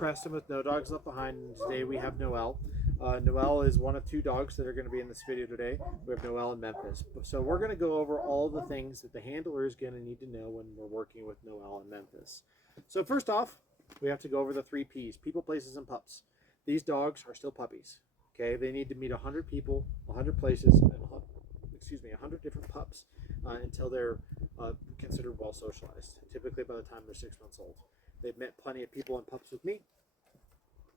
Preston with No Dogs Left Behind, and today we have Noel. Noel is one of two dogs that are going to be in this video today. We have Noel and Memphis. So we're going to go over all the things that the handler is going to need to know when we're working with Noel and Memphis. So first off, we have to go over the 3 P's: people, places, and pups. These dogs are still puppies. Okay, they need to meet 100 people, 100 places, and 100 different pups until they're considered well socialized. Typically by the time they're 6 months old. They've met plenty of people and pups with me.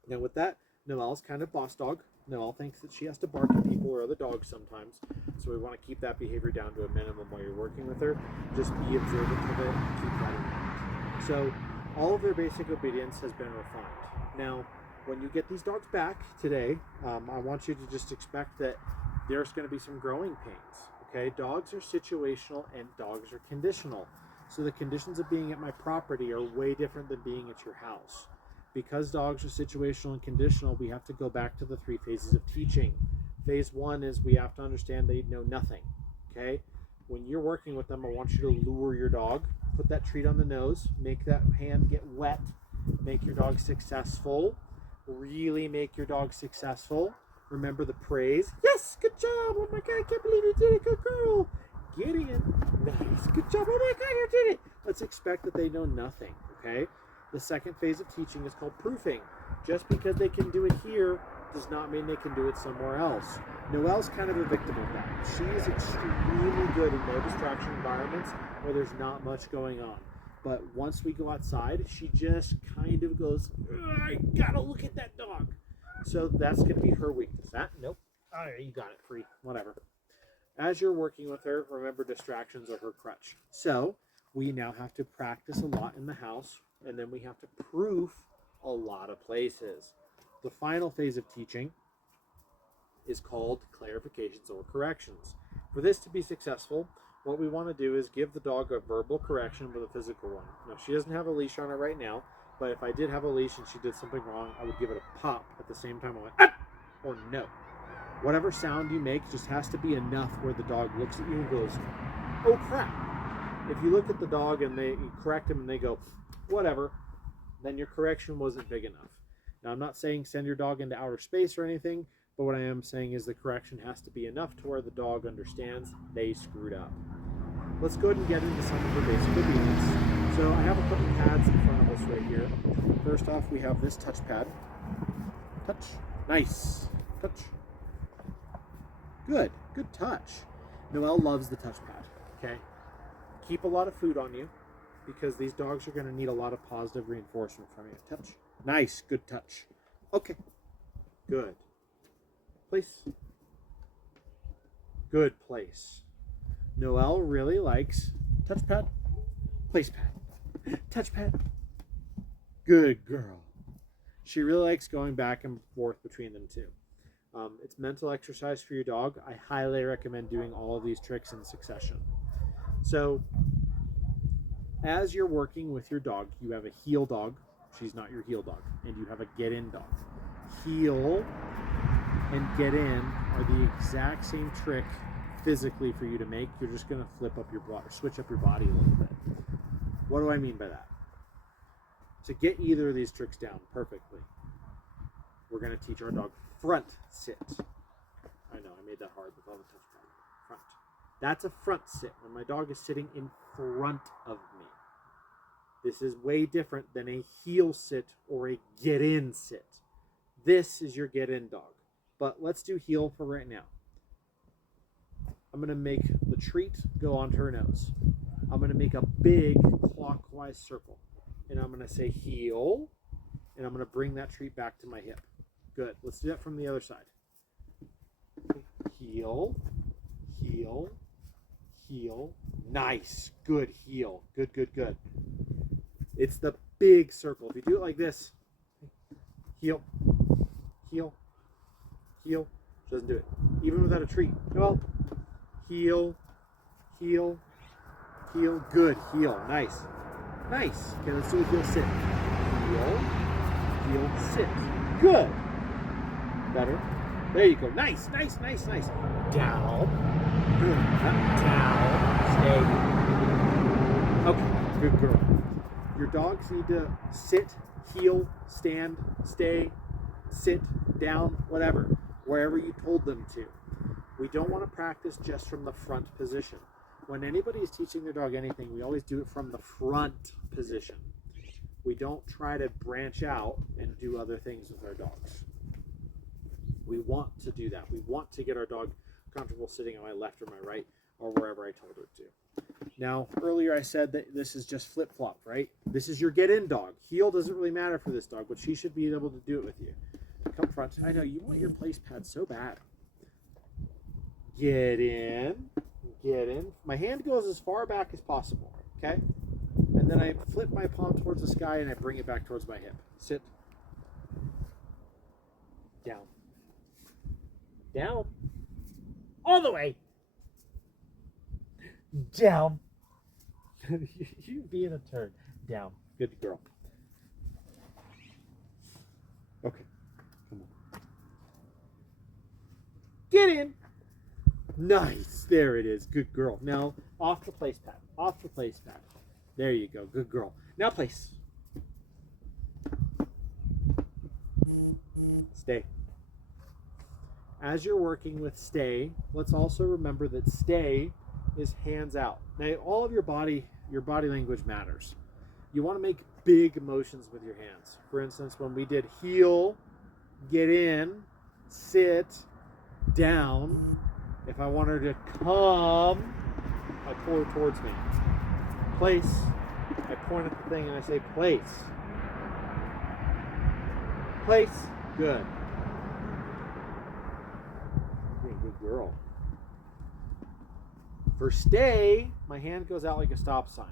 Now with that, Noel's kind of boss dog. Noel thinks that she has to bark at people or other dogs sometimes. So we want to keep that behavior down to a minimum while you're working with her. Just be observant of it and keep that in mind. So all of their basic obedience has been refined. Now, when you get these dogs back today, I want you to just expect that there's going to be some growing pains. Okay, dogs are situational and dogs are conditional. So the conditions of being at my property are way different than being at your house. Because dogs are situational and conditional, we have to go back to the 3 phases of teaching. Phase 1 is we have to understand they know nothing. Okay? When you're working with them, I want you to lure your dog, put that treat on the nose, make that hand get wet, make your dog successful, really make your dog successful. Remember the praise. Yes, good job. Oh my God, I can't believe you did it. Good girl. Get in. Nice. Good job. Oh my God, you did it. Let's expect that they know nothing, okay? The second phase of teaching is called proofing. Just because they can do it here does not mean they can do it somewhere else. Noelle's kind of a victim of that. She is extremely good in no distraction environments where there's not much going on. But once we go outside, she just kind of goes, I gotta look at that dog. So that's going to be her weakness. That? Nope. All right, you got it. Free. Whatever. As you're working with her, remember distractions are her crutch. So we now have to practice a lot in the house, and then we have to proof a lot of places. The final phase of teaching is called clarifications or corrections. For this to be successful, what we want to do is give the dog a verbal correction with a physical one. Now, she doesn't have a leash on her right now, but if I did have a leash and she did something wrong, I would give it a pop at the same time I went, ah! Or no. Whatever sound you make just has to be enough where the dog looks at you and goes, oh crap. If you look at the dog and you correct them and they go, whatever, then your correction wasn't big enough. Now, I'm not saying send your dog into outer space or anything, but what I am saying is the correction has to be enough to where the dog understands they screwed up. Let's go ahead and get into some of the basic obedience. So I have a couple pads in front of us right here. First off, we have this touch pad. Touch. Nice. Touch. Good. Good touch. Noelle loves the touch pad. Okay? Keep a lot of food on you because these dogs are going to need a lot of positive reinforcement from you. Touch. Nice. Good touch. Okay. Good. Place. Good place. Noelle really likes touch pad, place pad, touch pad. Good girl. She really likes going back and forth between them too. It's mental exercise for your dog. I highly recommend doing all of these tricks in succession. So, as you're working with your dog, you have a heel dog. She's not your heel dog. And you have a get in dog. Heel and get in are the exact same trick physically for you to make. You're just going to flip up your body, switch up your body a little bit. What do I mean by that? To get either of these tricks down perfectly, we're going to teach our dog front sit. I know, I made that hard with all the touch pad. Front. That's a front sit when my dog is sitting in front of me. This is way different than a heel sit or a get in sit. This is your get in dog. But let's do heel for right now. I'm going to make the treat go onto her nose. I'm going to make a big clockwise circle. And I'm going to say heel. And I'm going to bring that treat back to my hip. Good. Let's do that from the other side. Heel. Heel. Heel. Nice. Good heel. Good, good, good. It's the big circle. If you do it like this, heel. Heel. Heel. She doesn't do it. Even without a treat. Well, heel, heel, heel. Good. Heel. Nice. Nice. Okay, let's do a heel sit. Heel, heel, sit. Good. Better. There you go. Nice, nice, nice, nice. Down. Down. Stay. Okay. Good girl. Your dogs need to sit heel, stand, stay, sit, down, whatever, wherever you told them to. We don't want to practice just from the front position. When anybody is teaching their dog anything, we always do it from the front position. We don't try to branch out and do other things with our dogs. We want to do that. We want to get our dog comfortable sitting on my left or my right or wherever I told her to. Now, earlier I said that this is just flip-flop, right? This is your get-in dog. Heel doesn't really matter for this dog, but she should be able to do it with you. Come front. I know, you want your place pad so bad. Get in. Get in. My hand goes as far back as possible, okay? And then I flip my palm towards the sky and I bring it back towards my hip. Sit. Down. Down. All the way. Down. You being a turd. Down. Good girl. Okay. Come on. Get in. Nice. There it is. Good girl. Now, off the place pad. Off the place pad. There you go. Good girl. Now place. Stay. As you're working with stay, let's also remember that stay is hands out. Now, all of your body language matters. You want to make big motions with your hands. For instance, when we did heel, get in, sit, down, if I want her to come, I pull her towards me. Place, I point at the thing and I say place. Place, good. You're a good girl. For stay, my hand goes out like a stop sign.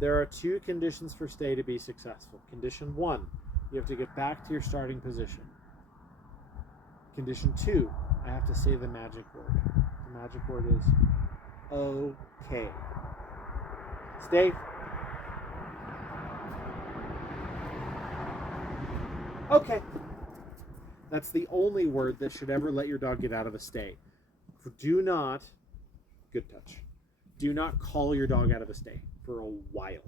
There are two conditions for stay to be successful. Condition 1, you have to get back to your starting position. Condition 2, I have to say the magic word. The magic word is okay. Stay. Okay. That's the only word that should ever let your dog get out of a stay. Do not, good touch, do not call your dog out of a stay for a while.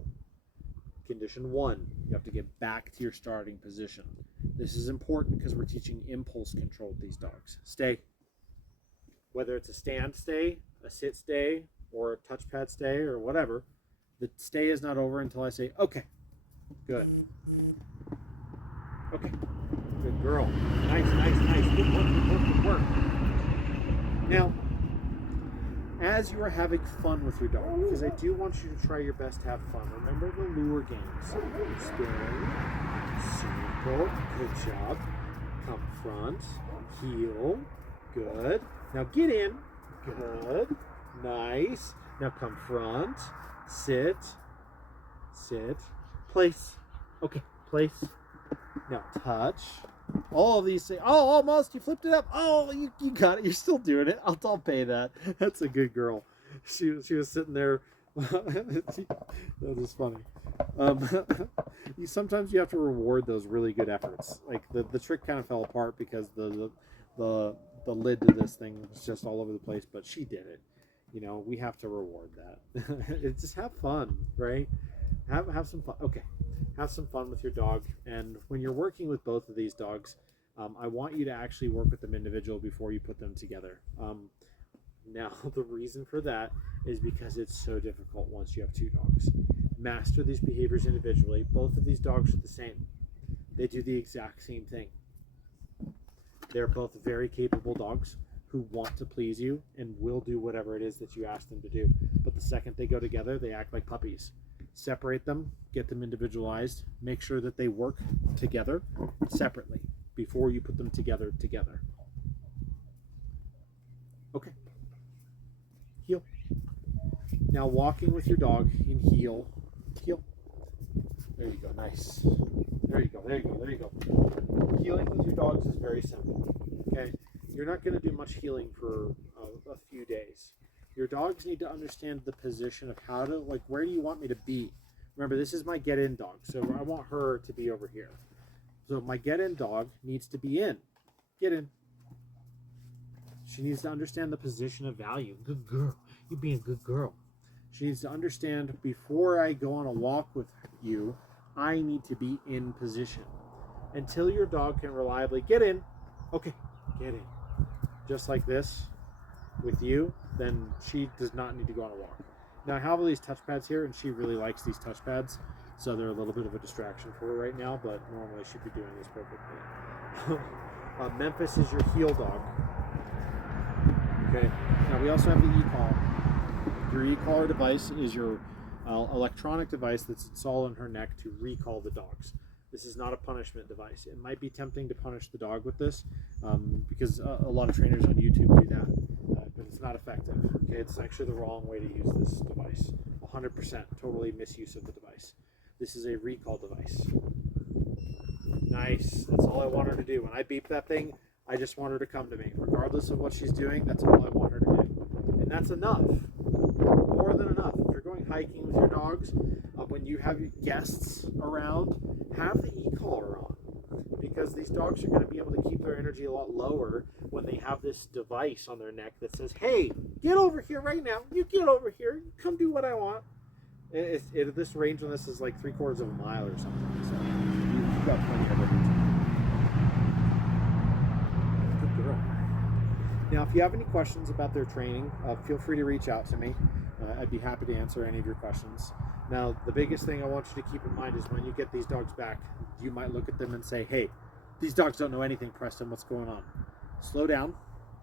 Condition 1, you have to get back to your starting position. This is important because we're teaching impulse control with these dogs. Stay. Whether it's a stand stay, a sit stay, or a touchpad stay, or whatever, the stay is not over until I say, okay. Good. Okay. Good girl. Nice, nice, nice. Good work, good work, good work. Now, as you are having fun with your dog, because I do want you to try your best to have fun, remember the lure games. Spin, circle, good job. Come front, heel, good. Now get in, good, nice. Now come front, sit, sit, place. Okay, place. Now touch. All of these say, oh, almost, you flipped it up. Oh, you got it. You're still doing it. I'll pay that. That's a good girl. She was sitting there. That was funny. Sometimes you have to reward those really good efforts. Like the trick kind of fell apart because the lid to this thing was just all over the place, but she did it. You know, we have to reward that. It's just have fun, right? Have some fun. Okay. Have some fun with your dog. And when you're working with both of these dogs, I want you to actually work with them individual before you put them together. Now, the reason for that is because it's so difficult once you have two dogs. Master these behaviors individually. Both of these dogs are the same. They do the exact same thing. They're both very capable dogs who want to please you and will do whatever it is that you ask them to do. But the second they go together, they act like puppies. Separate them, get them individualized, make sure that they work together separately before you put them together. Okay. Heel. Now walking with your dog in heel. Heel. There you go, nice. There you go. Heeling with your dogs is very simple, okay? You're not going to do much heeling for a few days. Your dogs need to understand the position of how to, like, where do you want me to be? Remember, this is my get-in dog, so I want her to be over here. So my get-in dog needs to be in. Get in. She needs to understand the position of value. Good girl. You're being a good girl. She needs to understand before I go on a walk with you, I need to be in position. Until your dog can reliably get in, okay, get in. Just like this with you, then she does not need to go on a walk. Now I have all these touch pads here, and she really likes these touch pads, so they're a little bit of a distraction for her right now, but normally she'd be doing this perfectly. Memphis is your heel dog. Okay, now we also have the e-collar. Your e-collar device is your electronic device that's installed on her neck to recall the dogs. This is not a punishment device. It might be tempting to punish the dog with this because a lot of trainers on YouTube do that, but it's not effective. Okay, it's actually the wrong way to use this device. 100% totally misuse of the device. This is a recall device. Nice. That's all I want her to do. When I beep that thing, I just want her to come to me. Regardless of what she's doing, that's all I want her to do. And that's enough. More than enough. If you're going hiking with your dogs, when you have guests around, have the e-collar on. Because these dogs are going to be able to keep their energy a lot lower when they have this device on their neck that says, hey, get over here right now. You get over here. You come do what I want. This range on this is like 3/4 of a mile or something. So you've got plenty of it. Good girl. Now, if you have any questions about their training, feel free to reach out to me. I'd be happy to answer any of your questions. Now, the biggest thing I want you to keep in mind is when you get these dogs back, you might look at them and say, hey, these dogs don't know anything, Preston, what's going on? Slow down.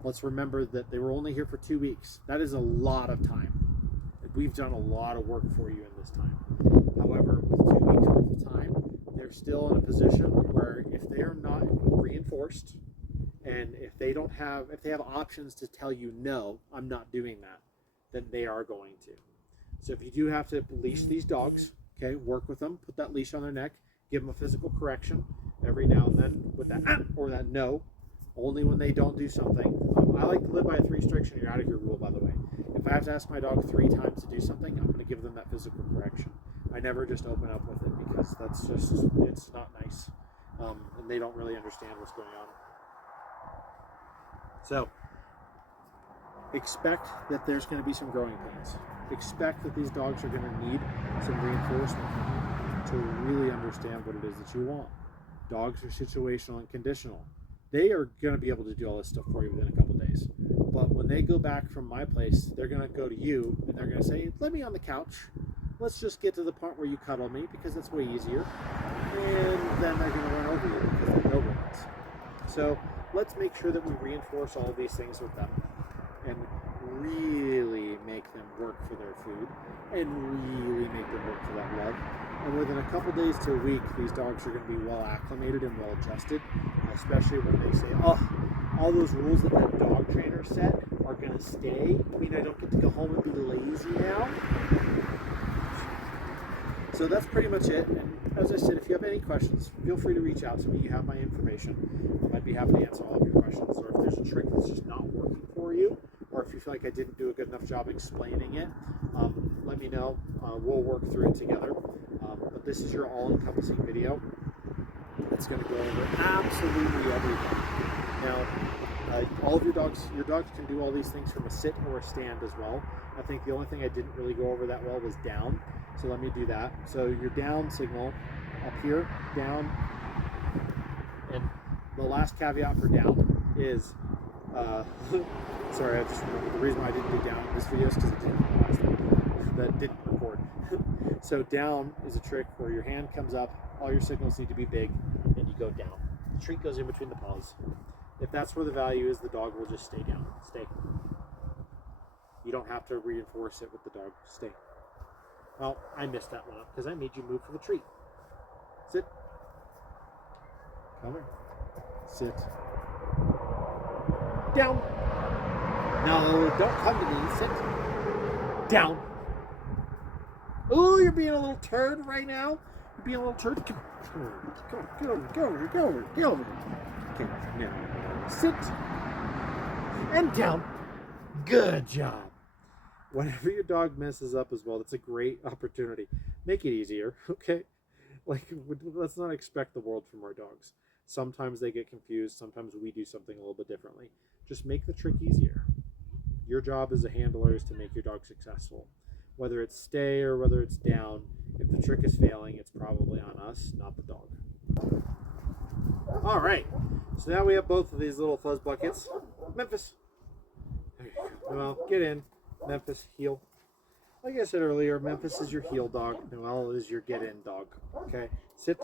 Let's remember that they were only here for 2 weeks. That is a lot of time. We've done a lot of work for you in this time. However, with 2 weeks worth of time, they're still in a position where if they're not reinforced, and if they have options to tell you, no, I'm not doing that, then they are going to. So if you do have to leash these dogs, okay, work with them, put that leash on their neck, give them a physical correction every now and then with that or that no, only when they don't do something. I like to live by a 3 strikes and you're out of here rule, by the way. If I have to ask my dog 3 times to do something, I'm going to give them that physical correction. I never just open up with it because it's not nice. And they don't really understand what's going on. So, expect that there's going to be some growing pains. Expect that these dogs are going to need some reinforcement to really understand what it is that you want. Dogs are situational and conditional. They are going to be able to do all this stuff for you within a couple days. But when they go back from my place, they're going to go to you and they're going to say, let me on the couch. Let's just get to the part where you cuddle me because that's way easier. And then they're going to run over you because they're no-brains. So let's make sure that we reinforce all of these things with them and really make them work for their food and really make them work for that love. And within a couple days to a week, these dogs are going to be well acclimated and well adjusted, especially when they say, oh, all those rules that that dog trainer set are going to stay. I mean, I don't get to go home and be lazy now. So that's pretty much it. And as I said, if you have any questions, feel free to reach out to me. You have my information. I'd be happy to answer all of your questions. Or if there's a trick that's just not working for you, or if you feel like I didn't do a good enough job explaining it, let me know. We'll work through it together. But this is your all-encompassing video. It's going to go over absolutely everything. Now, all of your dogs can do all these things from a sit or a stand as well. I think the only thing I didn't really go over that well was down. So let me do that. So your down signal up here, down, and the last caveat for down is, sorry, I just remembered the reason why I didn't do down in this video is because it didn't the last one. That didn't record. So down is a trick where your hand comes up, all your signals need to be big, and you go down. The treat goes in between the paws. If that's where the value is, the dog will just stay down. Stay. You don't have to reinforce it with the dog. Stay. Well, I missed that one up because I made you move for the treat. Sit. Come here. Sit. Down. No, don't come to me. Sit. Down. Oh, you're being a little turd right now. You're being a little turd. Come on. Get over. Okay, now. Sit. And down. Good job. Whenever your dog messes up as well, that's a great opportunity. Make it easier, okay? Like, let's not expect the world from our dogs. Sometimes they get confused. Sometimes we do something a little bit differently. Just make the trick easier. Your job as a handler is to make your dog successful. whether it's stay or whether it's down. If the trick is failing, it's probably on us, not the dog. All right, so now we have both of these little fuzz buckets. Memphis, there you go. Noel, get in. Memphis, heel. Like I said earlier, Memphis is your heel dog. Noel is your get in dog. Okay, sit.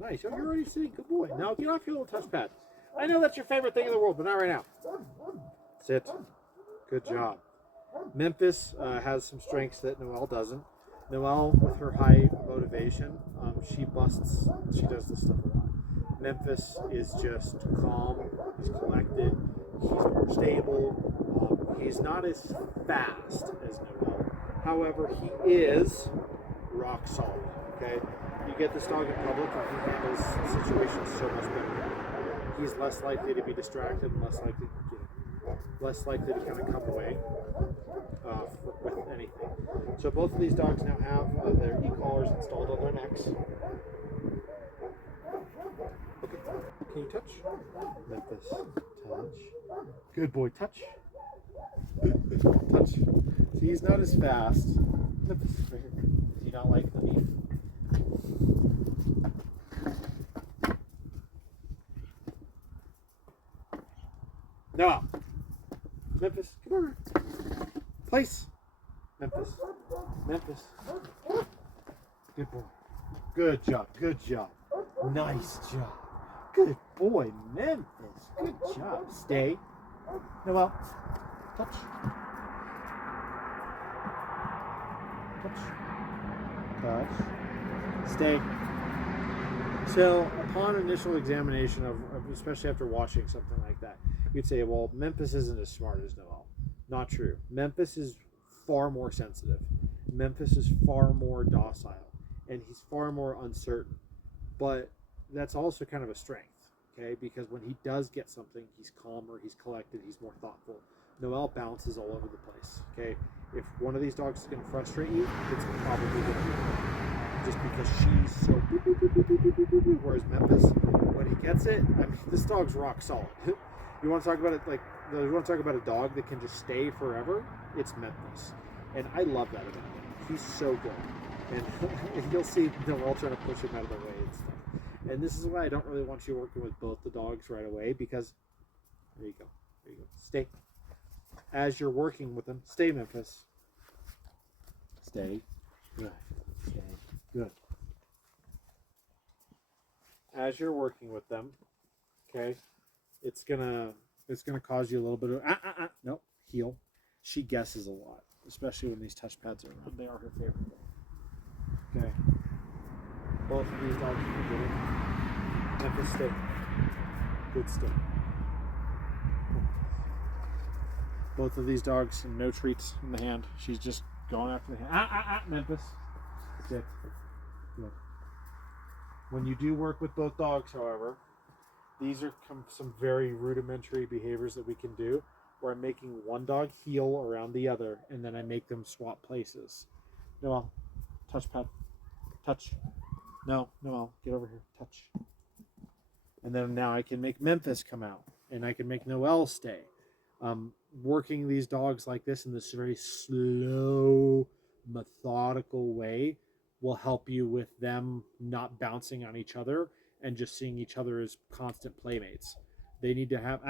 Nice. Oh, you're already sitting. Good boy. Now get off your little touchpad. I know that's your favorite thing in the world, but not right now. Sit. Good job. Memphis has some strengths that Noel doesn't. Noel, with her high motivation, she does this stuff a lot. Memphis is just calm, he's collected, he's more stable, he's not as fast as Noel. However, he is rock solid, okay? You get this dog in public and he handles situations so much better. He's less likely to be distracted and less likely to kind of come away with anything. So both of these dogs now have their e-collars installed on their necks. Okay, can you touch? Memphis, touch. Good boy, touch. Touch. See, he's not as fast. Memphis, right here. Does he not like the beef? No. Memphis, come over. Place. Memphis. Memphis. Good boy. Good job. Good job. Nice job. Good boy, Memphis. Good job. Stay. Noel. Touch. Touch. Touch. Stay. So, upon initial examination of, especially after watching something like that, you'd say, well, Memphis isn't as smart as Noel. Not true. Memphis is far more sensitive. Memphis is far more docile, and he's far more uncertain. But that's also kind of a strength, okay? Because when he does get something, he's calmer, he's collected, he's more thoughtful. Noel bounces all over the place, okay? If one of these dogs is going to frustrate you, it's probably going to be Noel. Just because she's so boop, boop, boop, boop, boop, boop, boop, boop. Whereas Memphis, when he gets it, I mean, this dog's rock solid. You want to talk about it like, you want to talk about a dog that can just stay forever? It's Memphis. And I love that about him. He's so good. And you'll see Noel trying to push him out of the way and stuff. And this is why I don't really want you working with both the dogs right away, because there you go. There you go. Stay. As you're working with them, stay, Memphis. Stay. Good. Stay. Good. As you're working with them, okay, it's gonna cause you a little bit of nope, heel. She guesses a lot, especially when these touchpads are around. They are her favorite thing. Okay. Both of these dogs are good. Memphis, stay. Good stay. Both of these dogs, no treats in the hand. She's just going after the hand. Memphis. Sit. Good. When you do work with both dogs, however, these are some very rudimentary behaviors that we can do, where I'm making one dog heel around the other, and then I make them swap places. Noel, touchpad. Touch. No, Noel, get over here. Touch. And then now I can make Memphis come out, and I can make Noel stay. Working these dogs like this in this very slow, methodical way will help you with them not bouncing on each other and just seeing each other as constant playmates. They need to have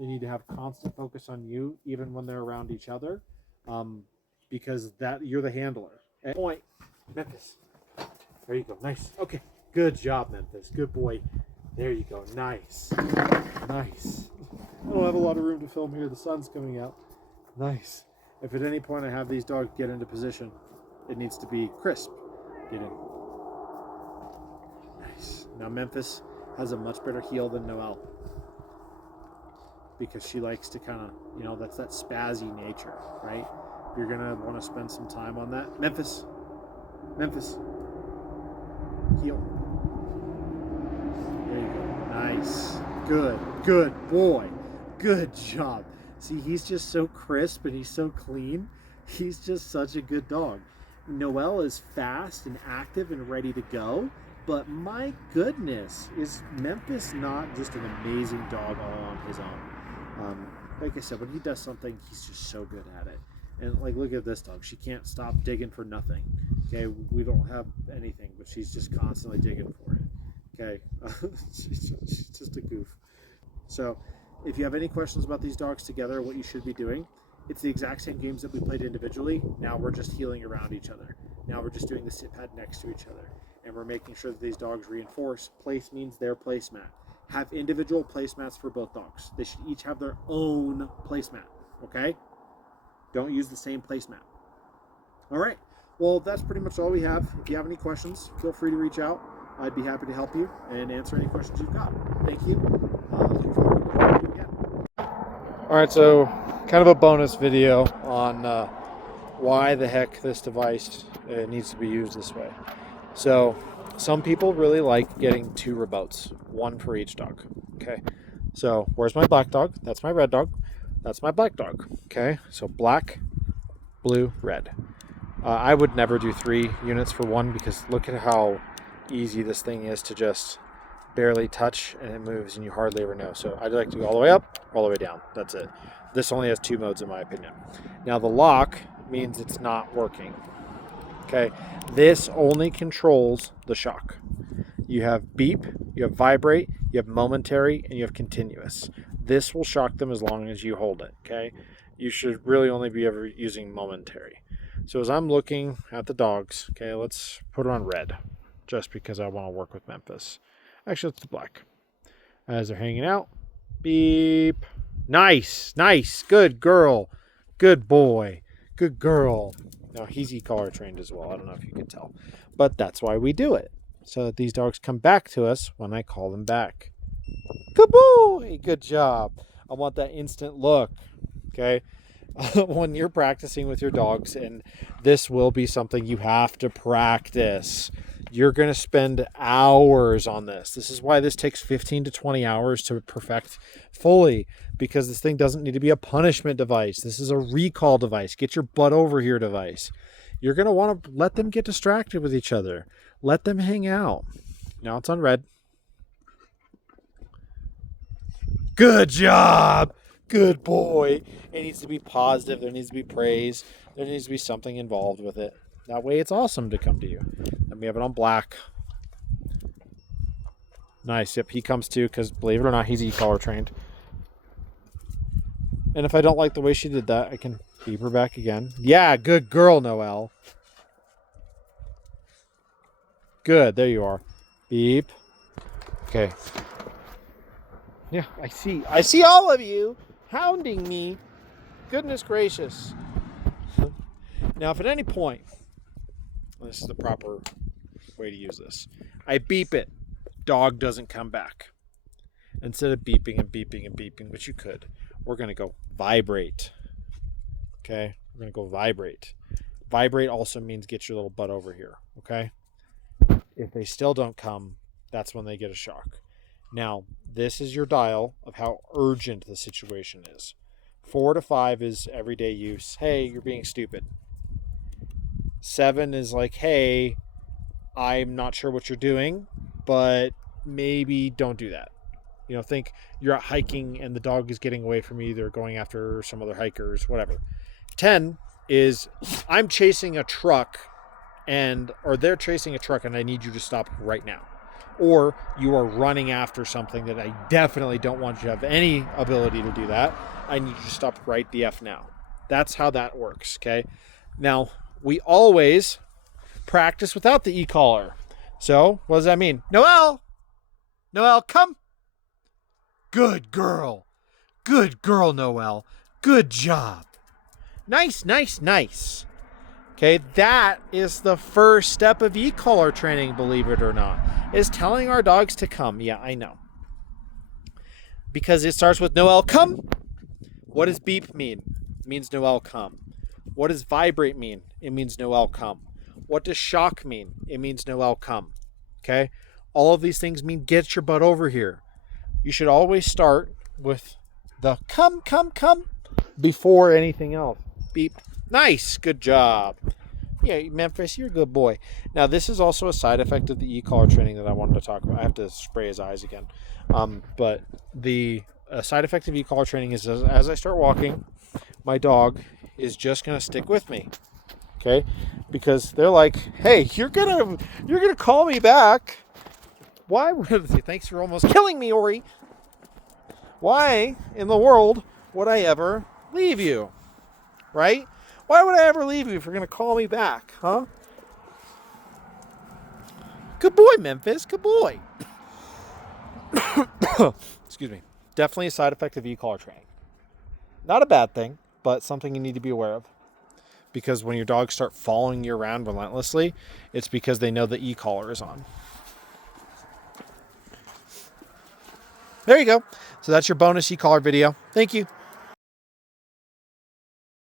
They need to have constant focus on you, even when they're around each other, because that you're the handler. And point, Memphis. There you go. Nice. Okay. Good job, Memphis. Good boy. There you go. Nice. Nice. I don't have a lot of room to film here. The sun's coming out. Nice. If at any point I have these dogs get into position, it needs to be crisp. Get in. Nice. Now Memphis has a much better heel than Noel, because she likes to kind of, that's that spazzy nature, right? You're going to want to spend some time on that. Memphis. Memphis. Heel. There you go. Nice. Good. Good boy. Good job. See, he's just so crisp and he's so clean. He's just such a good dog. Noel is fast and active and ready to go, but my goodness, is Memphis not just an amazing dog all on his own? Like I said, when he does something, he's just so good at it. And like, look at this dog. She can't stop digging for nothing. Okay, we don't have anything, but she's just constantly digging for it. Okay, she's just a goof. So if you have any questions about these dogs together, what you should be doing, it's the exact same games that we played individually. Now we're just healing around each other. Now we're just doing the sit pad next to each other. And we're making sure that these dogs reinforce. Place means their placemat. Have individual placemats for both dogs. They should each have their own placemat, okay? Don't use the same placemat. All right, well, that's pretty much all we have. If you have any questions, feel free to reach out. I'd be happy to help you and answer any questions you've got. Thank you. Looking forward to working with you again. All right, so kind of a bonus video on why the heck this device needs to be used this way. So some people really like getting 2 remotes, one for each dog. Okay, so where's my black dog? That's my red dog. That's my black dog. Okay, so black, blue, red. I would never do 3 units for one, because look at how easy this thing is to just barely touch, and it moves and you hardly ever know. So I'd like to go all the way up, all the way down. That's it. This only has 2 modes in my opinion. Now the lock means it's not working. Okay, this only controls the shock. You have beep, you have vibrate, you have momentary, and you have continuous. This will shock them as long as you hold it, okay? You should really only be ever using momentary. So as I'm looking at the dogs, okay, let's put it on red, just because I want to work with Memphis. Actually, it's the black. As they're hanging out, beep. Nice, nice, good girl, good boy, good girl. Now, he's e-collar trained as well. I don't know if you can tell, but that's why we do it, so that these dogs come back to us when I call them back. Good boy, good job. I want that instant look, okay? When you're practicing with your dogs, and this will be something you have to practice. You're going to spend hours on this. This is why this takes 15 to 20 hours to perfect fully, because this thing doesn't need to be a punishment device. This is a recall device. Get your butt over here device. You're going to want to let them get distracted with each other. Let them hang out. Now it's on red. Good job. Good boy. It needs to be positive. There needs to be praise. There needs to be something involved with it. That way it's awesome to come to you. Then we have it on black. Nice. Yep, he comes too, because believe it or not, he's e-collar trained. And if I don't like the way she did that, I can beep her back again. Yeah, good girl, Noel. Good. There you are. Beep. Okay. Yeah, I see all of you hounding me. Goodness gracious. Now, if at any point, this is the proper way to use this, I beep it, dog doesn't come back. Instead of beeping and beeping and beeping, which you could, we're going to go vibrate. Okay? We're going to go vibrate. Vibrate also means get your little butt over here. Okay? If they still don't come, that's when they get a shock. Now, this is your dial of how urgent the situation is. 4 to 5 is everyday use. Hey, you're being stupid. 7 is like, hey, I'm not sure what you're doing, but maybe don't do that. You know, think you're out hiking and the dog is getting away from you. They're going after some other hikers, whatever. 10 is I'm chasing a truck or they're chasing a truck and I need you to stop right now. Or you are running after something that I definitely don't want you to have any ability to do that. I need you to stop right the F now. That's how that works, okay? Now, we always practice without the e-collar. So, what does that mean? Noel! Noel, come! Good girl. Good girl, Noel. Good job. Nice, nice, nice. Okay, that is the first step of e-collar training, believe it or not, is telling our dogs to come. Yeah, I know. Because it starts with Noel, come. What does beep mean? It means Noel, come. What does vibrate mean? It means Noel, come. What does shock mean? It means Noel, come. Okay? All of these things mean get your butt over here. You should always start with the come, come, come before anything else. Beep. Nice. Good job. Yeah, Memphis, you're a good boy. Now, this is also a side effect of the e-collar training that I wanted to talk about. I have to spray his eyes again. But the side effect of e-collar training is as I start walking, my dog is just going to stick with me. Okay? Because they're like, hey, you're gonna call me back. Why would thanks for almost killing me, Ori. Why in the world would I ever leave you? Right? Why would I ever leave you if you're gonna call me back, huh? Good boy, Memphis. Good boy. Excuse me. Definitely a side effect of e-collar training. Not a bad thing, but something you need to be aware of. Because when your dogs start following you around relentlessly, it's because they know the e-collar is on. There you go. So that's your bonus e-collar video. Thank you.